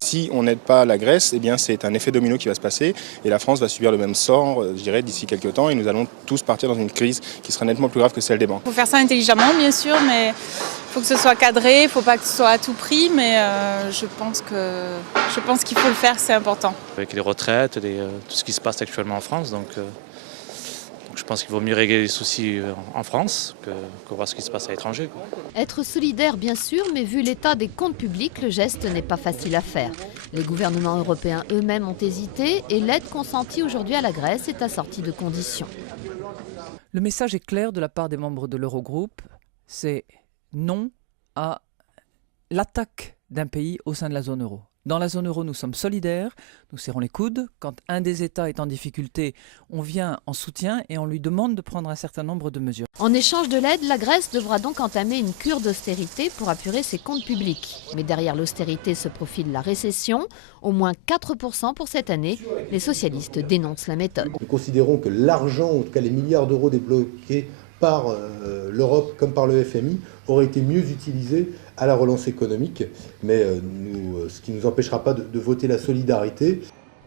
Si on n'aide pas la Grèce, eh bien c'est un effet domino qui va se passer et la France va subir le même sort, je dirais, d'ici quelques temps et nous allons tous partir dans une crise qui sera nettement plus grave que celle des banques. Il faut faire ça intelligemment, bien sûr, mais il faut que ce soit cadré, il ne faut pas que ce soit à tout prix, mais je pense qu'il faut le faire, c'est important. Avec les retraites, tout ce qui se passe actuellement en France, donc je pense qu'il vaut mieux régler les soucis en France que voir ce qui se passe à l'étranger. Être solidaire, bien sûr, mais vu l'état des comptes publics, le geste n'est pas facile à faire. Les gouvernements européens eux-mêmes ont hésité et l'aide consentie aujourd'hui à la Grèce est assortie de conditions. Le message est clair de la part des membres de l'Eurogroupe, c'est non à l'attaque d'un pays au sein de la zone euro. Dans la zone euro, nous sommes solidaires, nous serrons les coudes. Quand un des États est en difficulté, on vient en soutien et on lui demande de prendre un certain nombre de mesures. En échange de l'aide, la Grèce devra donc entamer une cure d'austérité pour apurer ses comptes publics. Mais derrière l'austérité se profile la récession, au moins 4% pour cette année. Les socialistes dénoncent la méthode. Nous considérons que l'argent, en tout cas les milliards d'euros débloqués par l'Europe comme par le FMI, aurait été mieux utilisé à la relance économique, mais ce qui ne nous empêchera pas de voter la solidarité.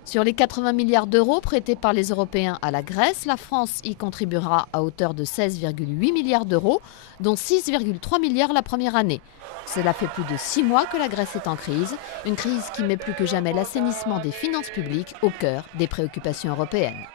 Sur les 80 milliards d'euros prêtés par les Européens à la Grèce, la France y contribuera à hauteur de 16,8 milliards d'euros, dont 6,3 milliards la première année. Cela fait plus de 6 mois que la Grèce est en crise, une crise qui met plus que jamais l'assainissement des finances publiques au cœur des préoccupations européennes.